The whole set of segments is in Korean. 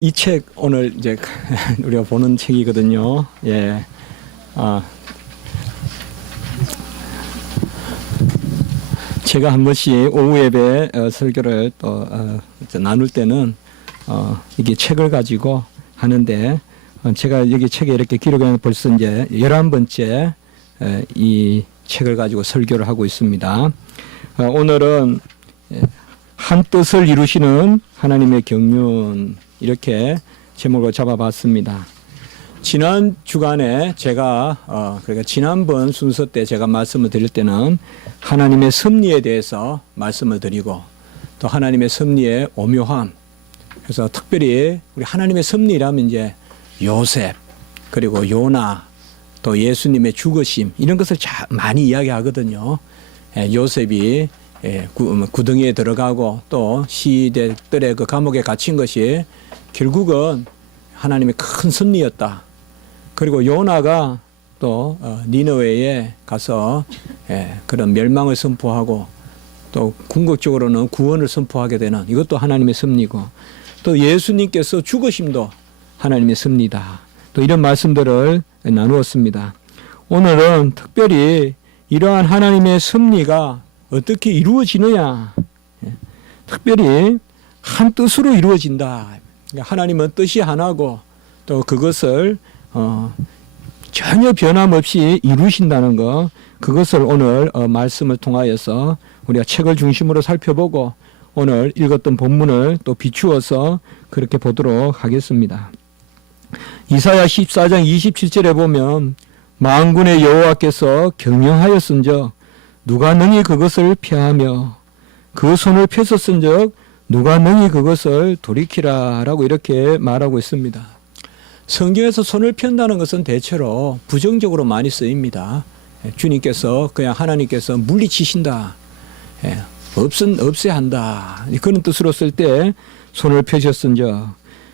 이 책 오늘 이제 우리가 보는 책이거든요. 예. 제가 한 번씩 오후 예배 설교를 또 나눌 때는 이게 책을 가지고 하는데 제가 여기 책에 이렇게 기록해 벌써 이제 11번째 이 책을 가지고 설교를 하고 있습니다. 오늘은 한 뜻을 이루시는 하나님의 경륜, 이렇게 제목을 잡아봤습니다. 지난 주간에 제가 그러니까 지난번 순서 때 제가 말씀을 드릴 때는 하나님의 섭리에 대해서 말씀을 드리고 또 하나님의 섭리의 오묘함, 그래서 특별히 우리 하나님의 섭리라면 이제 요셉 그리고 요나 또 예수님의 죽으심 이런 것을 많이 이야기하거든요. 요셉이 구덩이에 들어가고 또 시대들의 그 감옥에 갇힌 것이 결국은 하나님의 큰 섭리였다. 그리고 요나가 또 니느웨에 가서 그런 멸망을 선포하고 또 궁극적으로는 구원을 선포하게 되는 이것도 하나님의 섭리고 또 예수님께서 죽으심도 하나님의 섭리다. 또 이런 말씀들을 나누었습니다. 오늘은 특별히 이러한 하나님의 섭리가 어떻게 이루어지느냐, 특별히 한 뜻으로 이루어진다. 하나님은 뜻이 하나고 또 그것을 전혀 변함없이 이루신다는 것, 그것을 오늘 말씀을 통하여서 우리가 책을 중심으로 살펴보고 오늘 읽었던 본문을 또 비추어서 그렇게 보도록 하겠습니다. 이사야 14장 27절에 보면 만군의 여호와께서 경영하였은즉 누가 능히 그것을 피하며 그 손을 펴셨은즉 누가 능히 그것을 돌이키라 라고 이렇게 말하고 있습니다. 성경에서 손을 편다는 것은 대체로 부정적으로 많이 쓰입니다. 주님께서 그냥 하나님께서 물리치신다, 없애한다, 그런 뜻으로 쓸 때 손을 펴셨은즉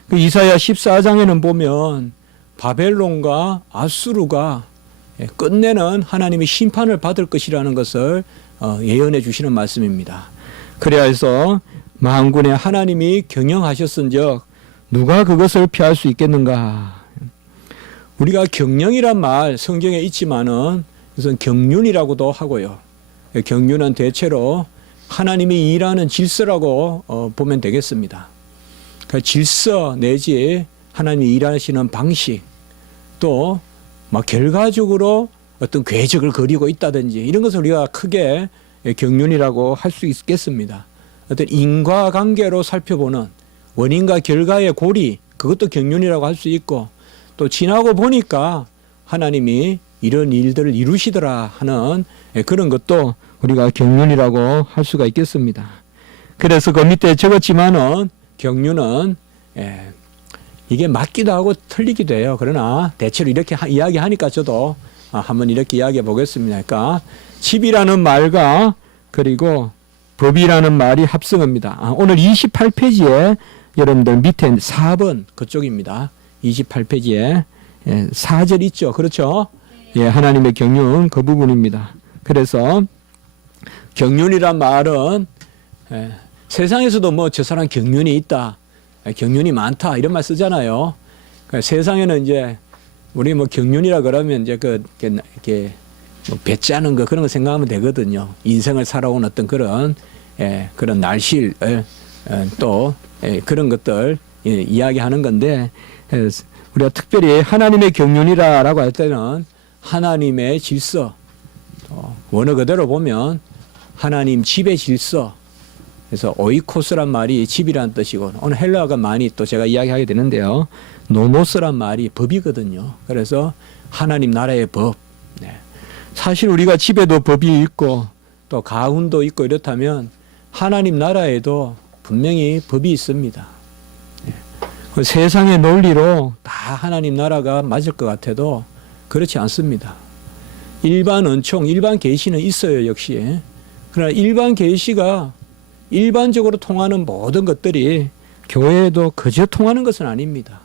그 이사야 14장에는 보면 바벨론과 아수르가 끝내는 하나님의 심판을 받을 것이라는 것을 예언해 주시는 말씀입니다. 그래야 해서 만군의 하나님이 경영하셨은즉 누가 그것을 피할 수 있겠는가. 우리가 경영이란 말 성경에 있지만은 우선 경륜이라고도 하고요. 경륜은 대체로 하나님이 일하는 질서라고 보면 되겠습니다. 그 질서 내지 하나님이 일하시는 방식, 또 막 결과적으로 어떤 궤적을 그리고 있다든지 이런 것을 우리가 크게 경륜이라고 할 수 있겠습니다. 어떤 인과관계로 살펴보는 원인과 결과의 고리, 그것도 경륜이라고 할 수 있고 또 지나고 보니까 하나님이 이런 일들을 이루시더라 하는 그런 것도 우리가 경륜이라고 할 수가 있겠습니다. 그래서 그 밑에 적었지만은 경륜은 이게 맞기도 하고 틀리기도 해요. 그러나 대체로 이렇게 이야기하니까 저도 한번 이렇게 이야기해 보겠습니다. 그러니까 집이라는 말과 그리고 법이라는 말이 합성어입니다. 오늘 28페이지에 여러분들 밑에 4번 그쪽입니다. 28페이지에 4절 있죠. 그렇죠? 예, 하나님의 경륜 그 부분입니다. 그래서 경륜이란 말은 세상에서도 뭐 저 사람 경륜이 있다, 경륜이 많다 이런 말 쓰잖아요. 그러니까 세상에는 이제 우리 뭐 경륜이라 그러면 이제 이렇게 뭐 배짜는 거 그런 거 생각하면 되거든요. 인생을 살아온 어떤 그런 그런 날실 또 그런 것들 이야기하는 건데 우리가 특별히 하나님의 경륜이라고 할 때는 하나님의 질서, 원어 그대로 보면 하나님 집의 질서, 그래서 오이코스란 말이 집이란 뜻이고 오늘 헬라어가 많이 또 제가 이야기하게 되는데요. 노모스란 말이 법이거든요. 그래서 하나님 나라의 법. 사실 우리가 집에도 법이 있고 또 가훈도 있고 이렇다면 하나님 나라에도 분명히 법이 있습니다. 그 세상의 논리로 다 하나님 나라가 맞을 것 같아도 그렇지 않습니다. 일반 은총, 일반 계시는 있어요, 역시. 그러나 일반 계시가 일반적으로 통하는 모든 것들이 교회에도 그저 통하는 것은 아닙니다.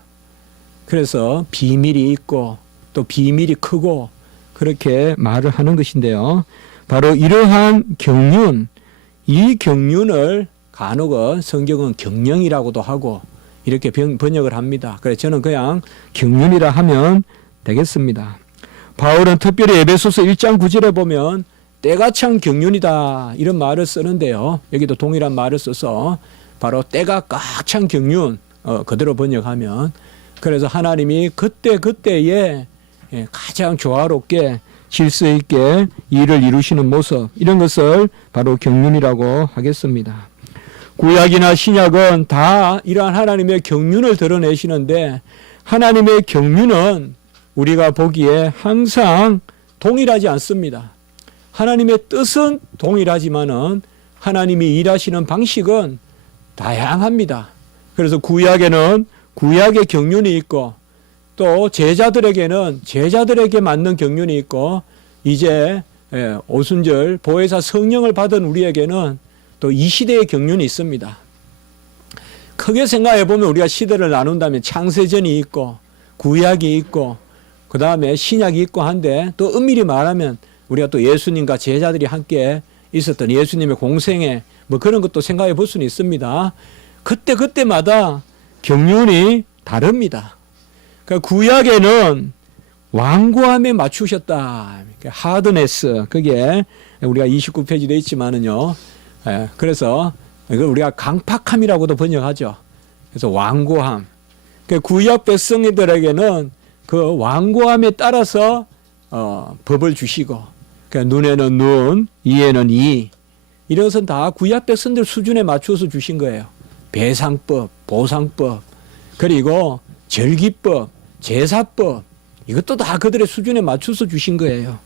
그래서 비밀이 있고 또 비밀이 크고 그렇게 말을 하는 것인데요. 바로 이러한 경륜, 이 경륜을 간혹은 성경은 경영이라고도 하고 이렇게 번역을 합니다. 그래서 저는 그냥 경륜이라 하면 되겠습니다. 바울은 특별히 에베소서 1장 9절에 보면 때가 찬 경륜이다 이런 말을 쓰는데요. 여기도 동일한 말을 써서 바로 때가 꽉 찬 경륜 그대로 번역하면, 그래서 하나님이 그때에 가장 조화롭게 질서 있게 일을 이루시는 모습, 이런 것을 바로 경륜이라고 하겠습니다. 구약이나 신약은 다 이러한 하나님의 경륜을 드러내시는데, 하나님의 경륜은 우리가 보기에 항상 동일하지 않습니다. 하나님의 뜻은 동일하지만은 하나님이 일하시는 방식은 다양합니다. 그래서 구약에는 구약의 경륜이 있고, 또 제자들에게는 제자들에게 맞는 경륜이 있고, 이제 오순절 보혜사 성령을 받은 우리에게는 또 이 시대의 경륜이 있습니다. 크게 생각해 보면 우리가 시대를 나눈다면 창세전이 있고 구약이 있고 그 다음에 신약이 있고 한데, 또 엄밀히 말하면 우리가 또 예수님과 제자들이 함께 있었던 예수님의 공생애 뭐 그런 것도 생각해 볼 수는 있습니다. 그때마다 경륜이 다릅니다. 그러니까 구약에는 완고함에 맞추셨다. 하드네스, 그게 우리가 29페이지 돼 있지만은요. 그래서 이걸 우리가 강팍함이라고도 번역하죠. 그래서 완고함. 구약 백성들에게는 그 완고함에 따라서 법을 주시고, 그러니까 눈에는 눈, 이에는 이, 이런 것은 다 구약 백성들 수준에 맞추어서 주신 거예요. 배상법, 보상법, 그리고 절기법, 제사법, 이것도 다 그들의 수준에 맞춰서 주신 거예요.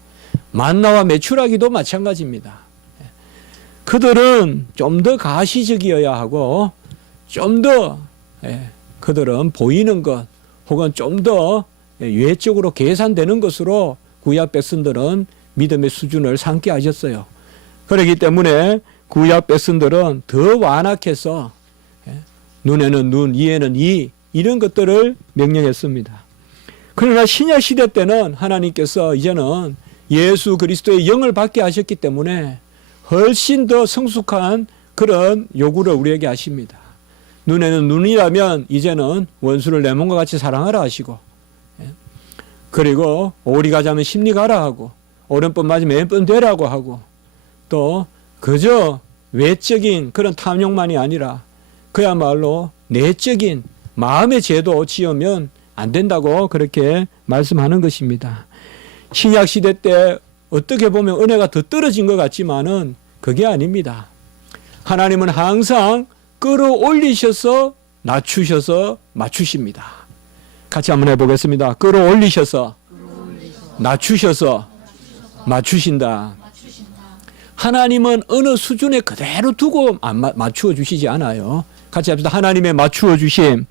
만나와 메추라기도 마찬가지입니다. 그들은 좀 더 가시적이어야 하고, 좀 더 그들은 보이는 것 혹은 좀 더 외적으로 계산되는 것으로 구약 백성들은 믿음의 수준을 삼게 하셨어요. 그렇기 때문에 구약 백성들은 더 완악해서 눈에는 눈, 이에는 이, 이런 것들을 명령했습니다. 그러나 신약 시대 때는 하나님께서 이제는 예수 그리스도의 영을 받게 하셨기 때문에 훨씬 더 성숙한 그런 요구를 우리에게 하십니다. 눈에는 눈이라면 이제는 원수를 내 몸과 같이 사랑하라 하시고, 그리고 오리 가자면 심리 가라 하고, 오른편 맞으면 왼편 되라고 하고, 또 그저 외적인 그런 탐욕만이 아니라 그야말로 내적인 마음의 죄도 지으면 안 된다고 그렇게 말씀하는 것입니다. 신약 시대 때 어떻게 보면 은혜가 더 떨어진 것 같지만은 그게 아닙니다. 하나님은 항상 끌어올리셔서 낮추셔서 맞추십니다. 같이 한번 해보겠습니다. 끌어올리셔서 낮추셔서 맞추신다. 하나님은 어느 수준에 그대로 두고 맞추어 주시지 않아요. 같이 합시다. 하나님의 맞추어 주심,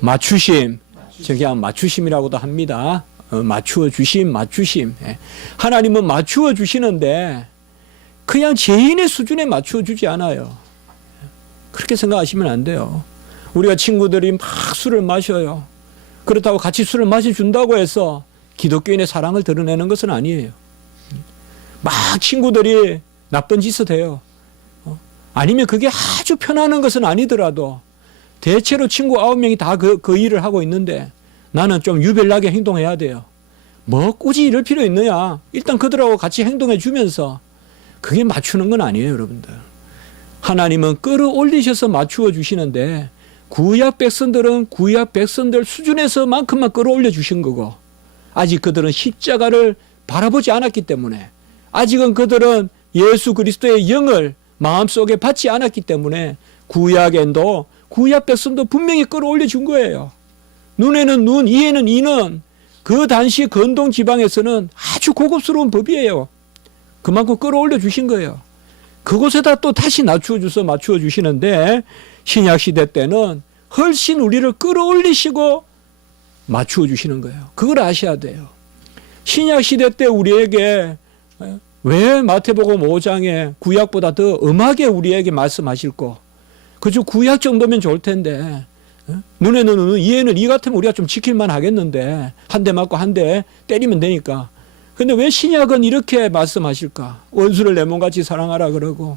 맞추심, 저기 맞추심이라고도 합니다. 맞추어 주심, 맞추심. 하나님은 맞추어 주시는데 그냥 죄인의 수준에 맞추어 주지 않아요. 그렇게 생각하시면 안 돼요. 우리가 친구들이 막 술을 마셔요. 그렇다고 같이 술을 마셔준다고 해서 기독교인의 사랑을 드러내는 것은 아니에요. 막 친구들이 나쁜 짓을 해요. 아니면 그게 아주 편안한 것은 아니더라도 대체로 친구 9명이 다 그 일을 하고 있는데 나는 좀 유별나게 행동해야 돼요. 뭐 굳이 이럴 필요 있느냐. 일단 그들하고 같이 행동해 주면서, 그게 맞추는 건 아니에요, 여러분들. 하나님은 끌어올리셔서 맞추어 주시는데 구약 백성들은 구약 백성들 수준에서만큼만 끌어올려 주신 거고, 아직 그들은 십자가를 바라보지 않았기 때문에, 아직은 그들은 예수 그리스도의 영을 마음속에 받지 않았기 때문에 구약에도 구약 백성도 분명히 끌어올려 준 거예요. 눈에는 눈, 이에는 이는 그 당시 건동 지방에서는 아주 고급스러운 법이에요. 그만큼 끌어올려 주신 거예요. 그곳에다 또 다시 낮추어 주서 맞추어 주시는데, 신약 시대 때는 훨씬 우리를 끌어올리시고 맞추어 주시는 거예요. 그걸 아셔야 돼요. 신약 시대 때 우리에게 왜 마태복음 5장에 구약보다 더 엄하게 우리에게 말씀하실고, 그저 구약 정도면 좋을 텐데, 눈에는 눈, 이에는 이 같으면 우리가 좀 지킬만 하겠는데, 한 대 맞고 한 대 때리면 되니까. 근데 왜 신약은 이렇게 말씀하실까? 원수를 내 몸같이 사랑하라 그러고,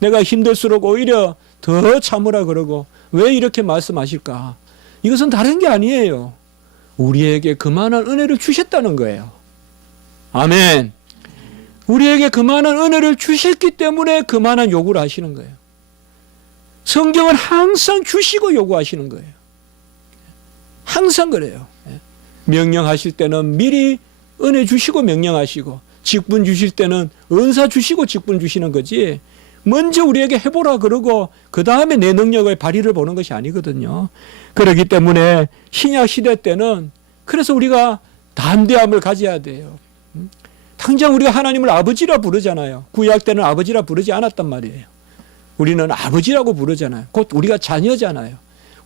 내가 힘들수록 오히려 더 참으라 그러고, 왜 이렇게 말씀하실까? 이것은 다른 게 아니에요. 우리에게 그만한 은혜를 주셨다는 거예요. 아멘. 우리에게 그만한 은혜를 주셨기 때문에 그만한 요구를 하시는 거예요. 성경은 항상 주시고 요구하시는 거예요. 항상 그래요. 명령하실 때는 미리 은혜 주시고 명령하시고, 직분 주실 때는 은사 주시고 직분 주시는 거지, 먼저 우리에게 해보라 그러고 그 다음에 내 능력을 발휘를 보는 것이 아니거든요. 그렇기 때문에 신약 시대 때는 그래서 우리가 담대함을 가져야 돼요. 당장 우리가 하나님을 아버지라 부르잖아요. 구약 때는 아버지라 부르지 않았단 말이에요. 우리는 아버지라고 부르잖아요. 곧 우리가 자녀잖아요.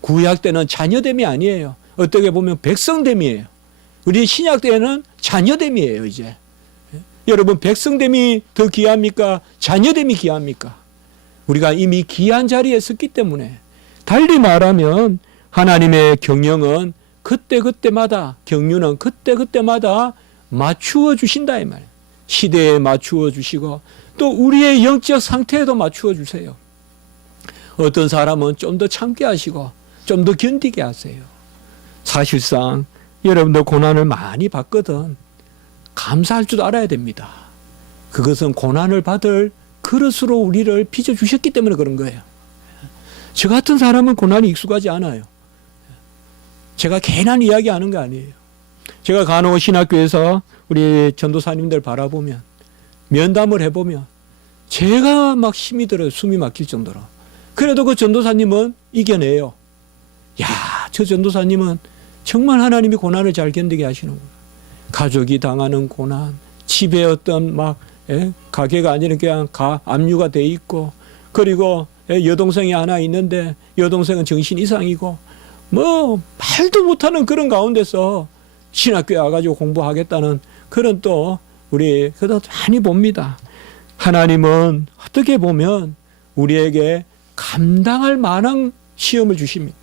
구약 때는 자녀됨이 아니에요. 어떻게 보면 백성됨이에요. 우리 신약 때는 자녀됨이에요. 이제 여러분, 백성됨이 더 귀합니까? 자녀됨이 귀합니까? 우리가 이미 귀한 자리에 섰기 때문에, 달리 말하면 하나님의 경영은 그때그때마다, 경륜은 그때그때마다 맞추어 주신다 이 말이에요. 시대에 맞추어 주시고 또 우리의 영적 상태에도 맞추어 주세요. 어떤 사람은 좀 더 참게 하시고 좀 더 견디게 하세요. 사실상 여러분도 고난을 많이 받거든 감사할 줄 알아야 됩니다. 그것은 고난을 받을 그릇으로 우리를 빚어주셨기 때문에 그런 거예요. 저 같은 사람은 고난이 익숙하지 않아요. 제가 괜한 이야기하는 거 아니에요. 제가 간혹 신학교에서 우리 전도사님들 바라보면, 면담을 해보면 제가 막 힘이 들어요. 숨이 막힐 정도로. 그래도 그 전도사님은 이겨내요. 야, 저 전도사님은 정말 하나님이 고난을 잘 견디게 하시는구나. 가족이 당하는 고난, 집에 어떤 막 가게가 아니라 그냥 압류가 돼 있고, 그리고 여동생이 하나 있는데 여동생은 정신 이상이고, 뭐 말도 못하는 그런 가운데서 신학교에 와가지고 공부하겠다는 그런 또 우리 그도 많이 봅니다. 하나님은 어떻게 보면 우리에게 감당할 만한 시험을 주십니다.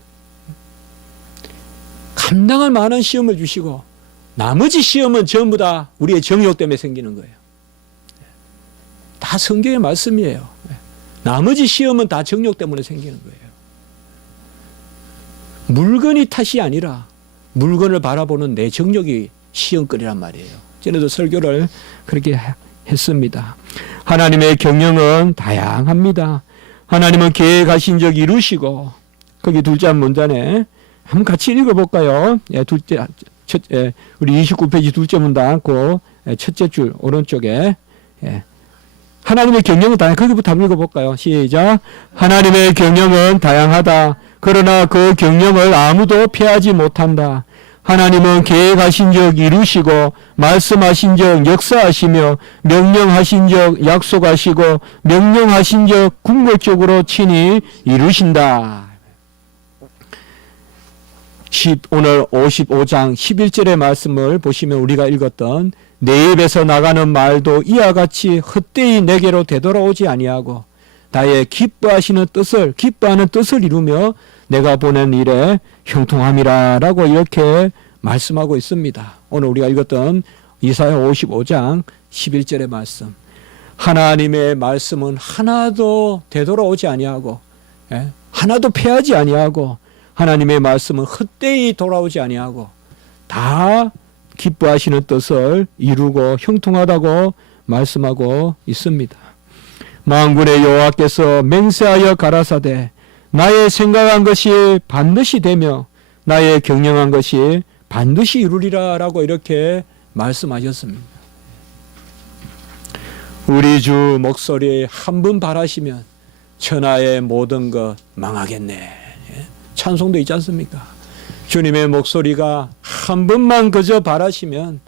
감당할 만한 시험을 주시고, 나머지 시험은 전부 다 우리의 정욕 때문에 생기는 거예요. 다 성경의 말씀이에요. 나머지 시험은 다 정욕 때문에 생기는 거예요. 물건이 탓이 아니라 물건을 바라보는 내 정욕이 시험거리란 말이에요. 전에도 설교를 그렇게 했습니다. 하나님의 경영은 다양합니다. 하나님은 계획하신 적 이루시고, 거기 둘째 문단에 한번 같이 읽어볼까요? 우리 29페이지 둘째 문단 그 첫째 줄 오른쪽에, 하나님의 경영은 다양. 거기부터 한번 읽어볼까요? 시작. 하나님의 경영은 다양하다. 그러나 그 경영을 아무도 피하지 못한다. 하나님은 계획하신 적 이루시고, 말씀하신 적 역사하시며, 명령하신 적 약속하시고, 명령하신 적 궁극적으로 친히 이루신다. 오늘 55장 11절의 말씀을 보시면 우리가 읽었던, 내 입에서 나가는 말도 이와 같이 헛되이 내게로 되돌아오지 아니하고 나의 기뻐하는 뜻을 이루며 내가 보낸 일에 형통함이라라고 이렇게 말씀하고 있습니다. 오늘 우리가 읽었던 이사야 55장 11절의 말씀. 하나님의 말씀은 하나도 되돌아오지 아니하고, 하나도 패하지 아니하고, 하나님의 말씀은 헛되이 돌아오지 아니하고 다 기뻐하시는 뜻을 이루고 형통하다고 말씀하고 있습니다. 만군의 여호와께서 맹세하여 가라사대 나의 생각한 것이 반드시 되며 나의 경영한 것이 반드시 이루리라 라고 이렇게 말씀하셨습니다. 우리 주 목소리 한 번 바라시면 천하의 모든 것 망하겠네. 찬송도 있지 않습니까? 주님의 목소리가 한 번만 그저 바라시면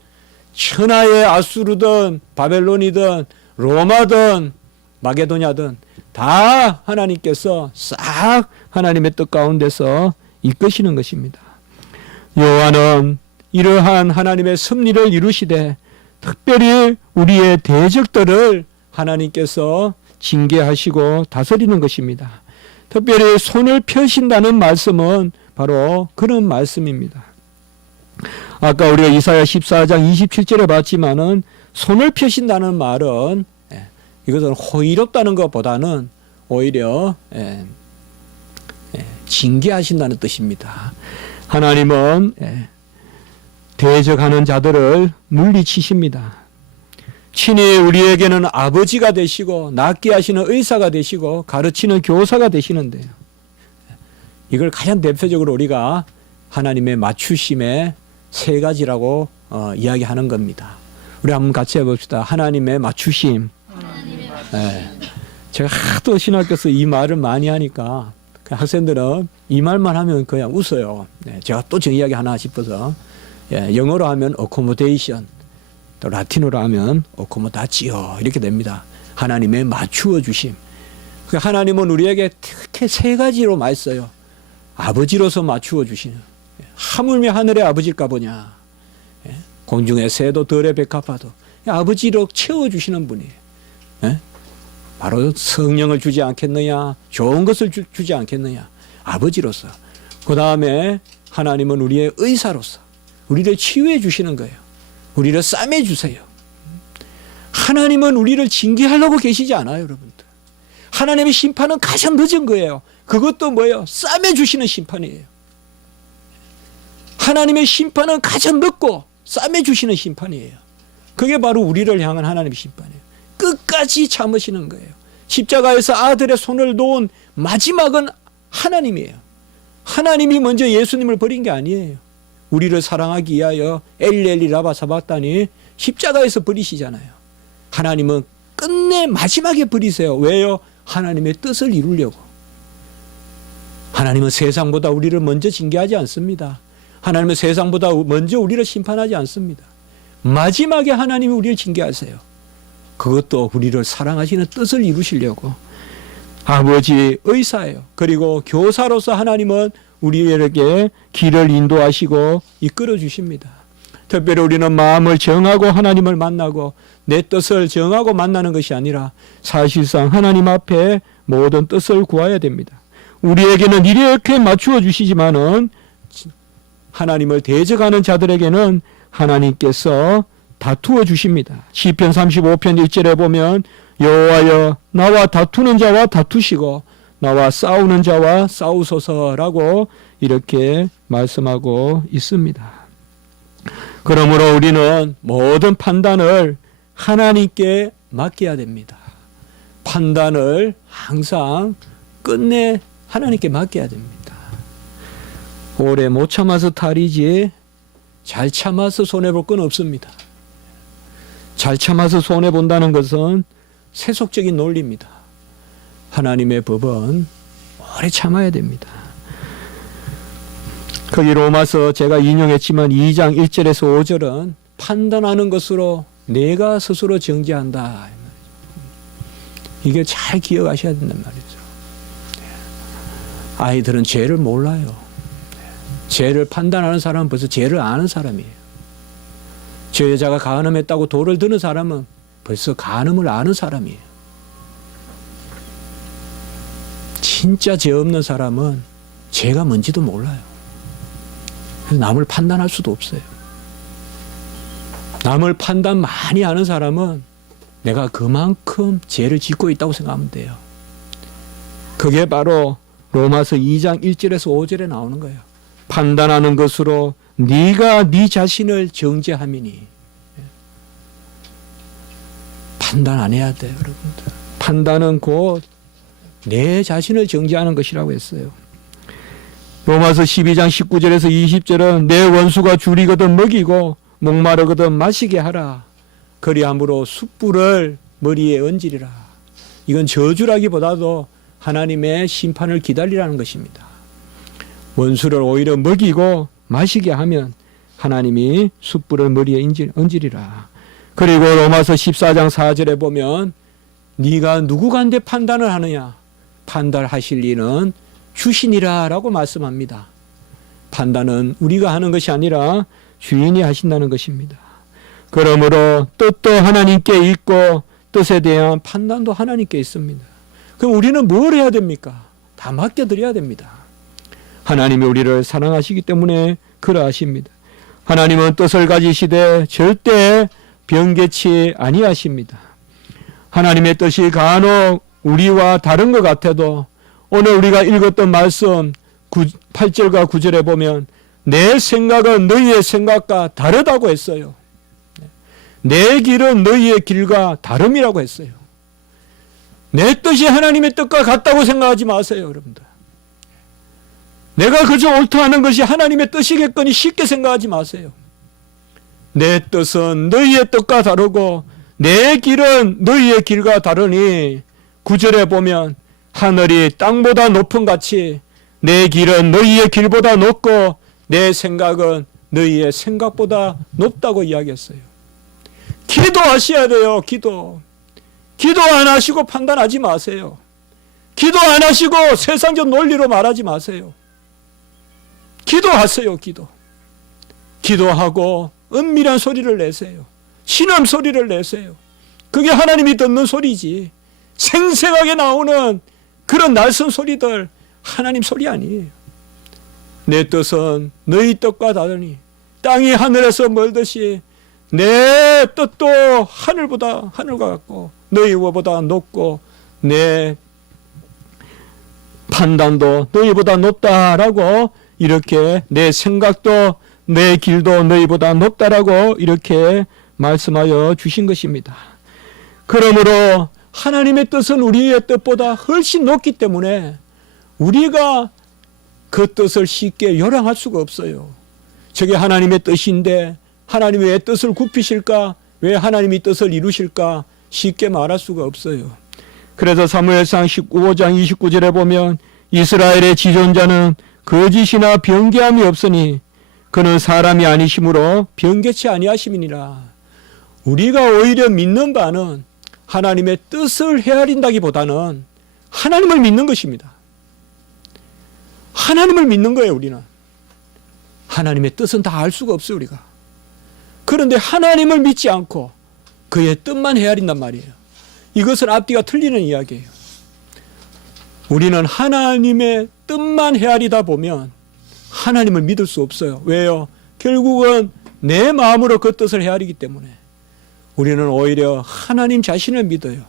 천하의 아수르든 바벨론이든 로마든 마게도냐든 다 하나님께서 싹 하나님의 뜻 가운데서 이끄시는 것입니다. 요한은 이러한 하나님의 섭리를 이루시되 특별히 우리의 대적들을 하나님께서 징계하시고 다스리는 것입니다. 특별히 손을 펴신다는 말씀은 바로 그런 말씀입니다. 아까 우리가 이사야 14장 27절에 봤지만은 손을 펴신다는 말은 이것은 호의롭다는 것보다는 오히려 징계하신다는 뜻입니다. 하나님은 대적하는 자들을 물리치십니다. 친히 우리에게는 아버지가 되시고 낫게 하시는 의사가 되시고 가르치는 교사가 되시는데요. 이걸 가장 대표적으로 우리가 하나님의 맞추심의 세 가지라고 이야기하는 겁니다. 우리 한번 같이 해봅시다. 하나님의 맞추심. 제가 하도 신학교에서 이 말을 많이 하니까 학생들은 이 말만 하면 그냥 웃어요. 제가 또 저 이야기 하나 싶어서 영어로 하면 accommodation, 또 라틴어로 하면 accommodatio 이렇게 됩니다. 하나님의 맞추어 주심. 하나님은 우리에게 특히 세 가지로 말써요. 아버지로서 맞추어 주시는. 하물며 하늘의 아버지일까 보냐. 공중의 새도 들의 백합화도 아버지로 채워주시는 분이에요. 바로 성령을 주지 않겠느냐, 좋은 것을 주지 않겠느냐, 아버지로서. 그 다음에 하나님은 우리의 의사로서 우리를 치유해 주시는 거예요. 우리를 싸매 주세요. 하나님은 우리를 징계하려고 계시지 않아요, 여러분들. 하나님의 심판은 가장 늦은 거예요. 그것도 뭐예요? 싸매 주시는 심판이에요. 하나님의 심판은 가장 늦고 싸매 주시는 심판이에요. 그게 바로 우리를 향한 하나님의 심판이에요. 끝까지 참으시는 거예요. 십자가에서 아들의 손을 놓은 마지막은 하나님이에요. 하나님이 먼저 예수님을 버린 게 아니에요. 우리를 사랑하기 위하여 엘리 라바 사박다니 십자가에서 버리시잖아요. 하나님은 끝내 마지막에 버리세요. 왜요? 하나님의 뜻을 이루려고. 하나님은 세상보다 우리를 먼저 징계하지 않습니다. 하나님은 세상보다 먼저 우리를 심판하지 않습니다. 마지막에 하나님이 우리를 징계하세요. 그것도 우리를 사랑하시는 뜻을 이루시려고. 아버지 의사예요. 그리고 교사로서 하나님은 우리에게 길을 인도하시고 이끌어 주십니다. 특별히 우리는 마음을 정하고 하나님을 만나고 내 뜻을 정하고 만나는 것이 아니라 사실상 하나님 앞에 모든 뜻을 구해야 됩니다. 우리에게는 이렇게 맞추어 주시지만은 하나님을 대적하는 자들에게는 하나님께서 다투어 주십니다. 시편 35편 1절에 보면 여호와여 나와 다투는 자와 다투시고 나와 싸우는 자와 싸우소서라고 이렇게 말씀하고 있습니다. 그러므로 우리는 모든 판단을 하나님께 맡겨야 됩니다. 판단을 항상 끝내 하나님께 맡겨야 됩니다. 오래 못 참아서 탈이지 잘 참아서 손해볼 건 없습니다. 잘 참아서 손해본다는 것은 세속적인 논리입니다. 하나님의 법은 오래 참아야 됩니다. 거기 로마서 제가 인용했지만 2장 1절에서 5절은 판단하는 것으로 내가 스스로 정죄한다. 이게 잘 기억하셔야 된단 말이죠. 아이들은 죄를 몰라요. 죄를 판단하는 사람은 벌써 죄를 아는 사람이에요. 저 여자가 간음했다고 돌을 드는 사람은 벌써 간음을 아는 사람이에요. 진짜 죄 없는 사람은 죄가 뭔지도 몰라요. 그래서 남을 판단할 수도 없어요. 남을 판단 많이 하는 사람은 내가 그만큼 죄를 짓고 있다고 생각하면 돼요. 그게 바로 로마서 2장 1절에서 5절에 나오는 거예요. 판단하는 것으로 네가 네 자신을 정죄함이니. 판단 안 해야 돼요, 여러분들. 판단은 곧 내 자신을 정죄하는 것이라고 했어요. 로마서 12장 19절에서 20절은 내 원수가 줄이거든 먹이고 목마르거든 마시게 하라. 그리함으로 숯불을 머리에 얹으리라. 이건 저주라기보다도 하나님의 심판을 기다리라는 것입니다. 원수를 오히려 먹이고 마시게 하면 하나님이 숯불을 머리에 얹으리라. 그리고 로마서 14장 4절에 보면 네가 누구간데 판단을 하느냐. 판단하실 이는 주신이라 라고 말씀합니다. 판단은 우리가 하는 것이 아니라 주인이 하신다는 것입니다. 그러므로 뜻도 하나님께 있고 뜻에 대한 판단도 하나님께 있습니다. 그럼 우리는 뭘 해야 됩니까? 다 맡겨드려야 됩니다. 하나님이 우리를 사랑하시기 때문에 그러하십니다. 하나님은 뜻을 가지시되 절대 변개치 아니하십니다. 하나님의 뜻이 간혹 우리와 다른 것 같아도 오늘 우리가 읽었던 말씀 8절과 9절에 보면 내 생각은 너희의 생각과 다르다고 했어요. 내 길은 너희의 길과 다름이라고 했어요. 내 뜻이 하나님의 뜻과 같다고 생각하지 마세요, 여러분들. 내가 그저 옳다 하는 것이 하나님의 뜻이겠거니 쉽게 생각하지 마세요. 내 뜻은 너희의 뜻과 다르고 내 길은 너희의 길과 다르니 9절에 보면 하늘이 땅보다 높은 같이 내 길은 너희의 길보다 높고 내 생각은 너희의 생각보다 높다고 이야기했어요. 기도하셔야 돼요. 기도 안 하시고 판단하지 마세요. 기도 안 하시고 세상적 논리로 말하지 마세요. 기도하세요. 기도하고 은밀한 소리를 내세요. 신음 소리를 내세요. 그게 하나님이 듣는 소리지. 생생하게 나오는 그런 날선 소리들 하나님 소리 아니에요. 내 뜻은 너희 뜻과 다르니 땅이 하늘에서 멀듯이 내 뜻도 하늘과 같고 너희보다 높고 내 판단도 너희보다 높다라고 이렇게 내 생각도 내 길도 너희보다 높다라고 이렇게 말씀하여 주신 것입니다. 그러므로 하나님의 뜻은 우리의 뜻보다 훨씬 높기 때문에 우리가 그 뜻을 쉽게 요랑할 수가 없어요. 저게 하나님의 뜻인데 하나님이 왜 뜻을 굽히실까? 왜 하나님이 뜻을 이루실까? 쉽게 말할 수가 없어요. 그래서 사무엘상 15장 29절에 보면 이스라엘의 지존자는 거짓이나 변개함이 없으니 그는 사람이 아니심으로 변개치 아니하심이니라. 우리가 오히려 믿는 바는 하나님의 뜻을 헤아린다기보다는 하나님을 믿는 것입니다. 하나님을 믿는 거예요. 우리는 하나님의 뜻은 다 알 수가 없어요. 우리가. 그런데 하나님을 믿지 않고 그의 뜻만 헤아린단 말이에요. 이것은 앞뒤가 틀리는 이야기예요. 우리는 하나님의 뜻만 헤아리다 보면 하나님을 믿을 수 없어요. 왜요? 결국은 내 마음으로 그 뜻을 헤아리기 때문에 우리는 오히려 하나님 자신을 믿어요.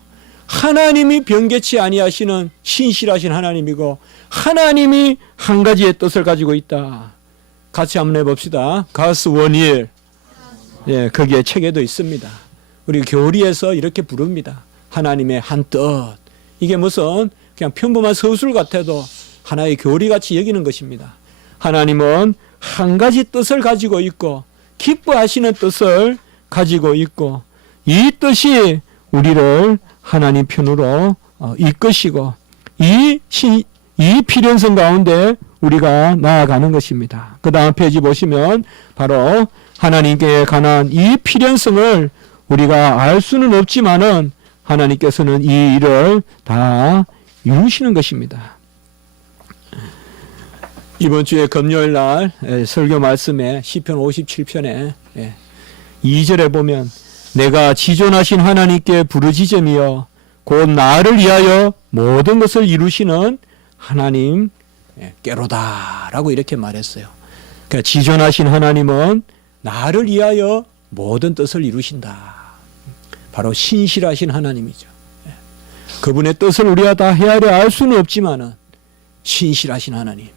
하나님이 변개치 아니하시는 신실하신 하나님이고 하나님이 한 가지의 뜻을 가지고 있다. 같이 한번 해봅시다. God's one will. 예, 거기에 책에도 있습니다. 우리 교리에서 이렇게 부릅니다. 하나님의 한 뜻. 이게 무슨 그냥 평범한 서술 같아도 하나의 교리같이 여기는 것입니다. 하나님은 한 가지 뜻을 가지고 있고 기뻐하시는 뜻을 가지고 있고 이 뜻이 우리를 하나님 편으로 이끄시고 이 필연성 가운데 우리가 나아가는 것입니다. 그 다음 페이지 보시면 바로 하나님께 관한 이 필연성을 우리가 알 수는 없지만은 하나님께서는 이 일을 다 이루시는 것입니다. 이번 주에 금요일 날 설교 말씀에 시편 57편에 2절에 보면 내가 지존하신 하나님께 부르짖으며 곧 나를 위하여 모든 것을 이루시는 하나님께로다라고 이렇게 말했어요. 그러니까 지존하신 하나님은 나를 위하여 모든 뜻을 이루신다. 바로 신실하신 하나님이죠. 그분의 뜻을 우리가 다 헤아려 알 수는 없지만은 신실하신 하나님,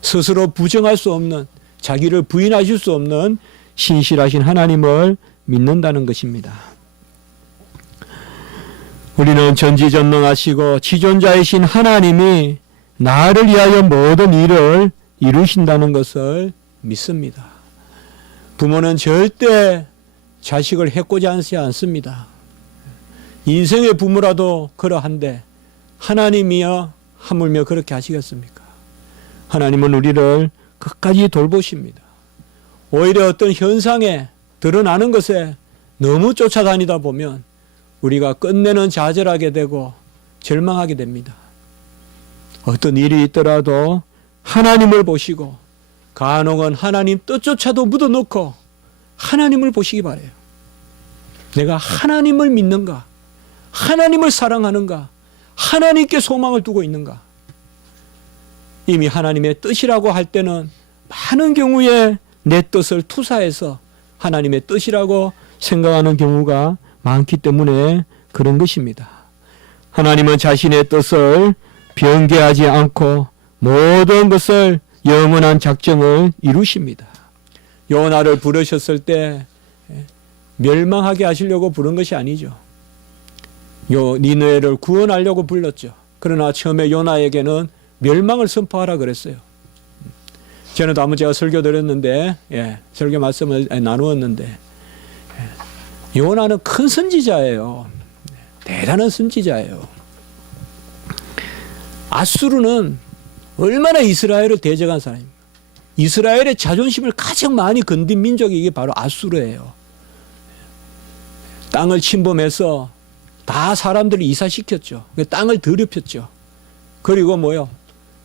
스스로 부정할 수 없는, 자기를 부인하실 수 없는 신실하신 하나님을 믿는다는 것입니다. 우리는 전지전능하시고 지존자이신 하나님이 나를 위하여 모든 일을 이루신다는 것을 믿습니다. 부모는 절대 자식을 해코지 하지 않습니다. 인생의 부모라도 그러한데 하나님이여 하물며 그렇게 하시겠습니까? 하나님은 우리를 끝까지 돌보십니다. 오히려 어떤 현상에 드러나는 것에 너무 쫓아다니다 보면 우리가 끝내는 좌절하게 되고 절망하게 됩니다. 어떤 일이 있더라도 하나님을 보시고 간혹은 하나님 뜻조차도 묻어놓고 하나님을 보시기 바라요. 내가 하나님을 믿는가? 하나님을 사랑하는가? 하나님께 소망을 두고 있는가? 이미 하나님의 뜻이라고 할 때는 많은 경우에 내 뜻을 투사해서 하나님의 뜻이라고 생각하는 경우가 많기 때문에 그런 것입니다. 하나님은 자신의 뜻을 변개하지 않고 모든 것을 영원한 작정을 이루십니다. 요나를 부르셨을 때 멸망하게 하시려고 부른 것이 아니죠. 니느웨를 구원하려고 불렀죠. 그러나 처음에 요나에게는 멸망을 선포하라 그랬어요. 저는 한번 제가 설교 드렸는데, 설교 말씀을 나누었는데, 요나는 큰 선지자예요. 대단한 선지자예요. 아수르는 얼마나 이스라엘을 대적한 사람입니까? 이스라엘의 자존심을 가장 많이 건든 민족이 이게 바로 아수르예요. 땅을 침범해서 다 사람들을 이사시켰죠. 땅을 더럽혔죠. 그리고 뭐요?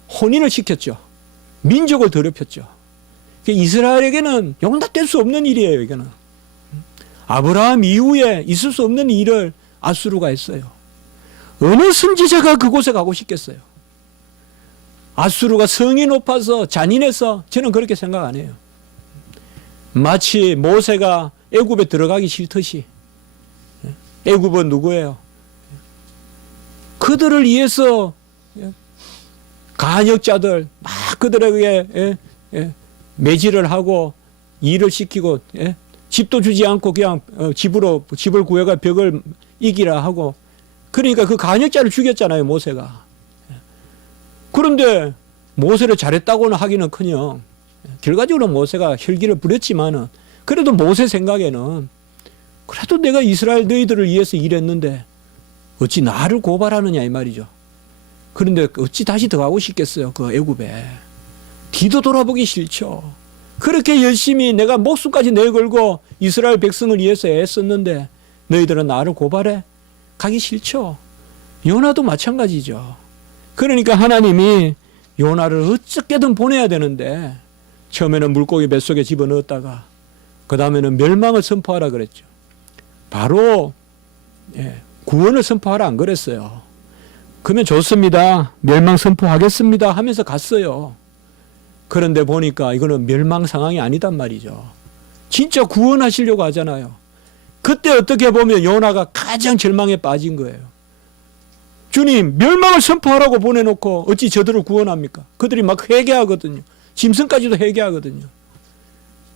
혼인을 시켰죠. 민족을 더럽혔죠. 이스라엘에게는 용납될 수 없는 일이에요. 이거는 아브라함 이후에 있을 수 없는 일을 아수르가 했어요. 어느 선지자가 그곳에 가고 싶겠어요? 아수르가 성이 높아서 잔인해서 저는 그렇게 생각 안 해요. 마치 모세가 애굽에 들어가기 싫듯이. 애굽은 누구예요? 그들을 위해서 간역자들 막 그들에게 매질을 하고 일을 시키고 집도 주지 않고 그냥 집을 구해가 벽을 이기라 하고, 그러니까 그 간역자를 죽였잖아요, 모세가. 그런데 모세를 잘했다고는 하기는커녕 결과적으로 모세가 혈기를 부렸지만은, 그래도 모세 생각에는 그래도 내가 이스라엘 너희들을 위해서 일했는데 어찌 나를 고발하느냐 이 말이죠. 그런데 어찌 다시 들어가고 싶겠어요, 그 애굽에. 뒤도 돌아보기 싫죠. 그렇게 열심히 내가 목숨까지 내걸고 이스라엘 백성을 위해서 애썼는데 너희들은 나를 고발해? 가기 싫죠. 요나도 마찬가지죠. 그러니까 하나님이 요나를 어떻게든 보내야 되는데 처음에는 물고기 뱃속에 집어넣었다가 그 다음에는 멸망을 선포하라 그랬죠. 바로 구원을 선포하라 안 그랬어요. 그러면 좋습니다. 멸망 선포하겠습니다 하면서 갔어요. 그런데 보니까 이거는 멸망 상황이 아니단 말이죠. 진짜 구원하시려고 하잖아요. 그때 어떻게 보면 요나가 가장 절망에 빠진 거예요. 주님, 멸망을 선포하라고 보내놓고 어찌 저들을 구원합니까? 그들이 막 회개하거든요. 짐승까지도 회개하거든요.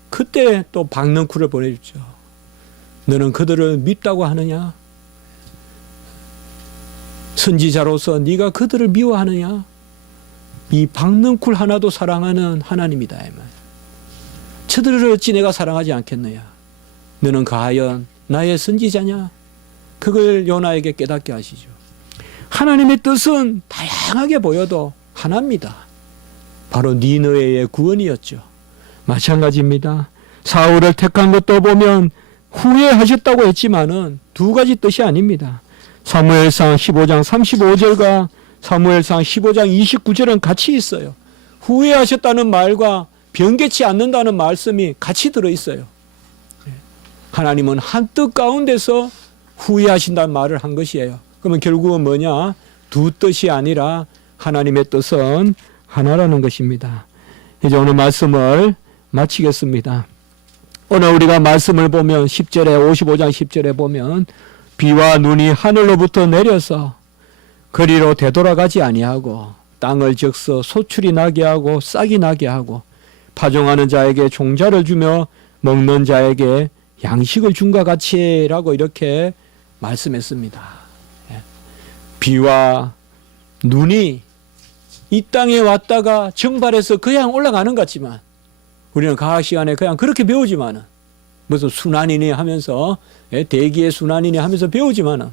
그때 또 박능쿨을 보내줬죠. 너는 그들을 밉다고 하느냐? 선지자로서 네가 그들을 미워하느냐? 이 박능쿨 하나도 사랑하는 하나님이다. 저들을 어찌 내가 사랑하지 않겠느냐? 너는 과연 나의 선지자냐? 그걸 요나에게 깨닫게 하시죠. 하나님의 뜻은 다양하게 보여도 하나입니다. 바로 니느웨의 구원이었죠. 마찬가지입니다. 사울을 택한 것도 보면 후회하셨다고 했지만은 두 가지 뜻이 아닙니다. 사무엘상 15장 35절과 사무엘상 15장 29절은 같이 있어요. 후회하셨다는 말과 변개치 않는다는 말씀이 같이 들어있어요. 하나님은 한 뜻 가운데서 후회하신다는 말을 한 것이에요. 그러면 결국은 뭐냐? 두 뜻이 아니라 하나님의 뜻은 하나라는 것입니다. 이제 오늘 말씀을 마치겠습니다. 오늘 우리가 말씀을 보면 10절에 55장 10절에 보면 비와 눈이 하늘로부터 내려서 거리로 되돌아가지 아니하고 땅을 적서 소출이 나게 하고 싹이 나게 하고 파종하는 자에게 종자를 주며 먹는 자에게 양식을 준과 같이라고 이렇게 말씀했습니다. 비와 눈이 이 땅에 왔다가 정발해서 그냥 올라가는 것 같지만 우리는 과학 시간에 그냥 그렇게 배우지만은 무슨 순환이니 하면서 대기의 순환이니 하면서 배우지만은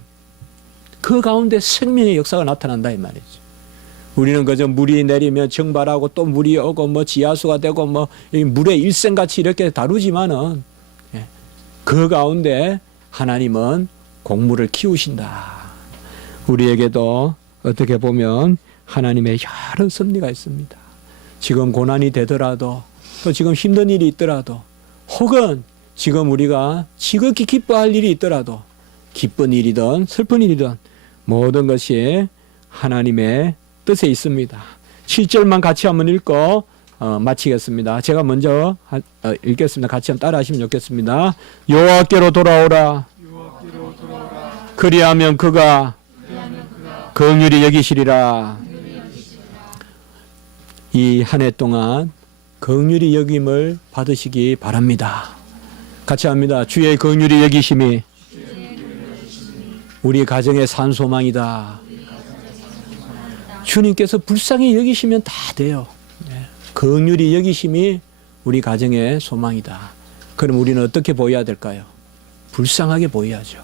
그 가운데 생명의 역사가 나타난다 이 말이죠. 우리는 그저 물이 내리면 정발하고 또 물이 오고 뭐 지하수가 되고 뭐 물의 일생같이 이렇게 다루지만은 그 가운데 하나님은 곡물을 키우신다. 우리에게도 어떻게 보면 하나님의 여러 섭리가 있습니다. 지금 고난이 되더라도 또 지금 힘든 일이 있더라도 혹은 지금 우리가 지극히 기뻐할 일이 있더라도 기쁜 일이든 슬픈 일이든 모든 것이 하나님의 뜻에 있습니다. 7절만 같이 한번 읽고 마치겠습니다. 제가 먼저 읽겠습니다. 같이 한번 따라 하시면 좋겠습니다. 여호와께로 돌아오라. 그리하면 그가 긍휼히 여기시리라. 이 한 해 동안 긍휼히 여김을 받으시기 바랍니다. 같이 합니다. 주의 긍휼히 여기심이 우리 가정의 산소망이다. 주님께서 불쌍히 여기시면 다 돼요. 긍휼히 여기심이 우리 가정의 소망이다. 그럼 우리는 어떻게 보여야 될까요? 불쌍하게 보여야죠.